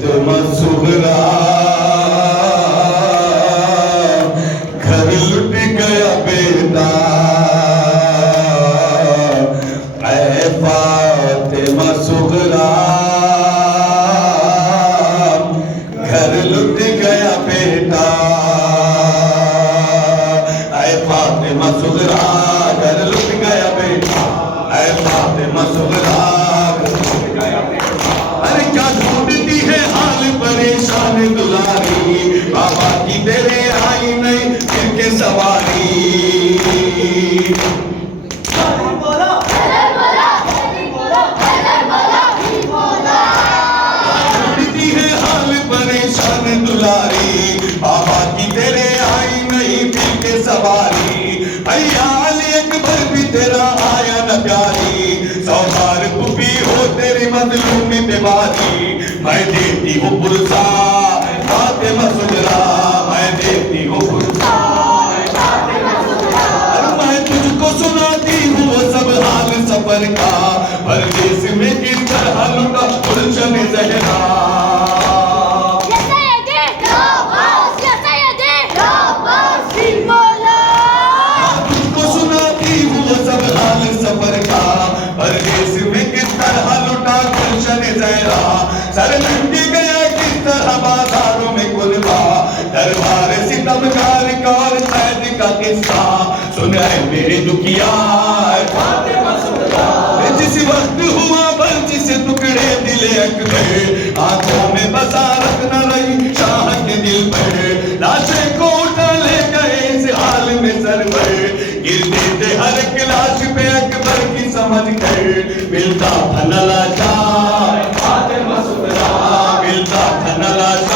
तुम सुगरा घर लुट गया बेटा, ऐ फातिमा सुगरा घर लुट गया बेटा, ऐ फातिमा सुगरा घर लुट गया बेटा, ऐ फातिमा सुगरा घर लुट गया बेटा। अरे क्या ढूंढती है हाल परेशान दुलारी, बाबा की तेरे आई नहीं फिर के सवारी। ढूंढती है हाल परेशान दुलारी, बाबा की तेरे आई नहीं फिर के सवारी। भैया अली अकबर भी तेरा आया न प्यारी, सौदार पुपी हो तेरी मजलूम बीमारी। मैं देती हूँ पुरसा फातिमा सुगरा, मैं देती हूँ पुरसा फातिमा सुगरा। मैं तुझको सुनाती हूँ वो सब हाल सफर का, परदेस में किस तरह लुटा गुलशन ज़हरा। तुझको सुनाती हूँ वो सब हाल सफर का, परदेस में किस तरह लुटा गुलशन ज़हरा। सर लटक गया किस तरह बाजारों में कुलबा, दरबार सितमगार और कैद का किस्सा। सुन ऐ मेरे दुखिया फातिमा सुगरा, जिस वक्त हुआ बंच से टुकड़े दिल अकबर, आंखों में बसारत न रही शाह के दिल पर। लाशें को उठा ले गए इस हाल में सर पर, गिरते थे हर एक लाश पे अकबर की समझ कर। मिलता था न लाचार फातिमा सुगरा, मिलता था न लाचार